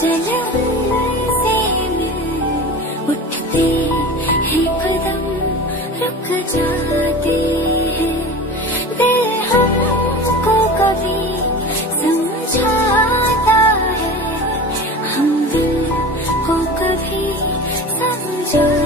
जलन से मिल उठते हैं कदम, रुक जाते हैं। दिल हमको कभी समझाता है, हम दिल को कभी समझा